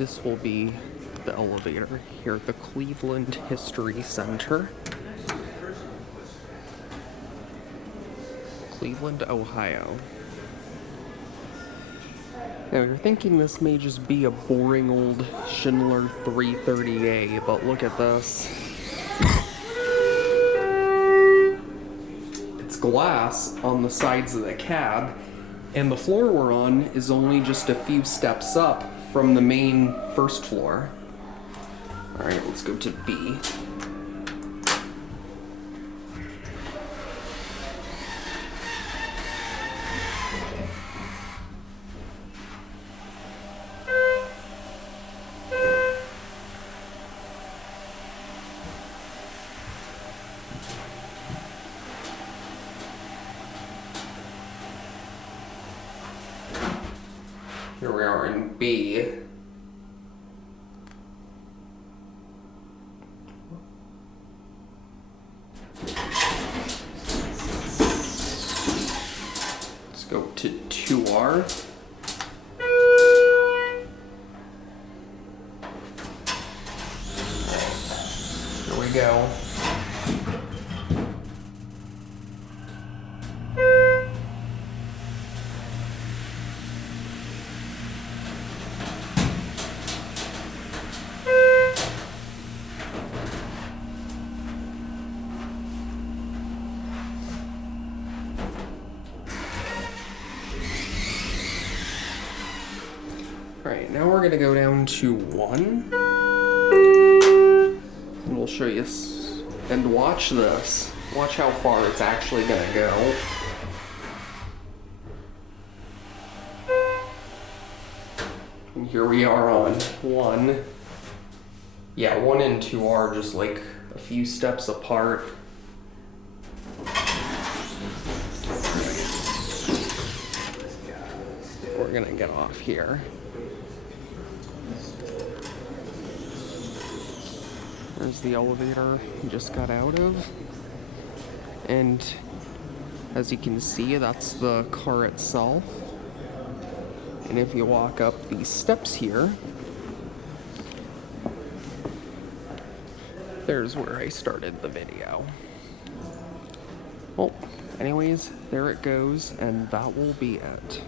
This will be the elevator here at the Cleveland History Center. Cleveland, Ohio. Now you're thinking this may just be a boring old Schindler 330A, but look at this. It's glass on the sides of the cab, and the floor we're on is only just a few steps up from the main first floor. Alright, let's go to B. Here we are in B. Let's go to 2R. Here we go. Alright, now we're gonna go down to 1. And we'll show you, and watch this. Watch how far it's actually gonna go. And here we are on 1. Yeah, 1 and 2 are just like a few steps apart. We're gonna get off here. There's the elevator we just got out of. And as you can see, that's the car itself. And if you walk up these steps here, there's where I started the video. Well, anyways, there it goes, and that will be it.